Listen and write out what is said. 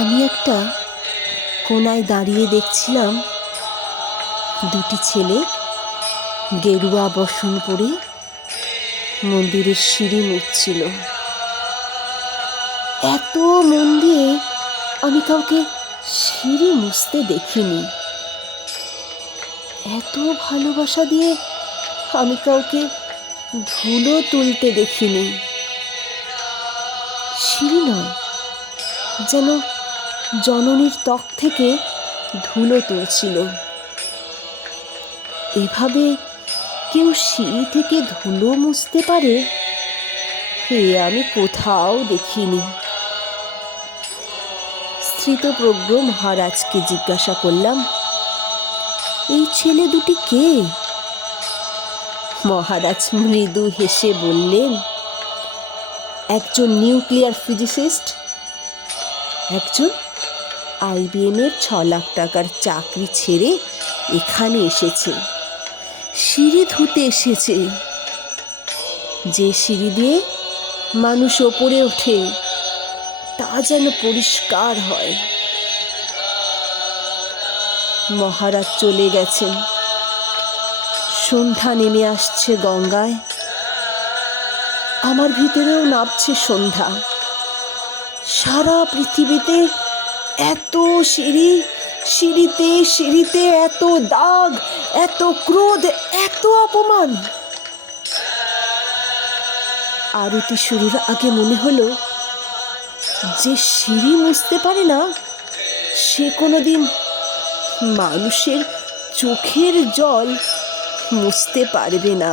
আমি একটা কোনায় দাঁড়িয়ে দেখছিলাম দুটি ছেলে গেরুয়া বসন পরে মন্দিরের সিঁড়ি মুছছিল। এত মন দিয়ে আমি কাউকে সিঁড়ি মুছতে দেখিনি, এত ভালোবাসা দিয়ে আমি কাউকে ধুলো তুলতে দেখিনি। সিঁড়ি নয়, যেন জননীর ত্বক থেকে ধুলো তুলছিল। এভাবে কেউ সিঁড়ি থেকে ধুলো মুছতে পারে আমি কোথাও দেখিনি। স্থিতপ্রজ্ঞ মহারাজকে জিজ্ঞাসা করলাম, এই ছেলে দুটি কে? মহারাজ মৃদু হেসে বললেন, একজন নিউক্লিয়ার ফিজিসিস্ট, একজন IBM এর 6 লাখ টাকার চাকরি ছেড়ে এখানে এসেছে, সিঁড়ি ধুতে এসেছে। যে সিঁড়ি দিয়ে মানুষ ওপরে ওঠে তা যেন পরিষ্কার হয়। মহারাজ চলে গেছেন। সন্ধ্যা নেমে আসছে গঙ্গায়, আমার ভিতরেও নামছে সন্ধ্যা। সারা পৃথিবীতে এত সিঁড়ি, সিঁড়িতে সিঁড়িতে এত দাগ, এত ক্রোধ, এত অপমান। আরতি শুরুর আগে মনে হলো, যে সিঁড়ি মুছতে পারে না সে কোনোদিন মানুষের চোখের জল মুছতে পারবে না।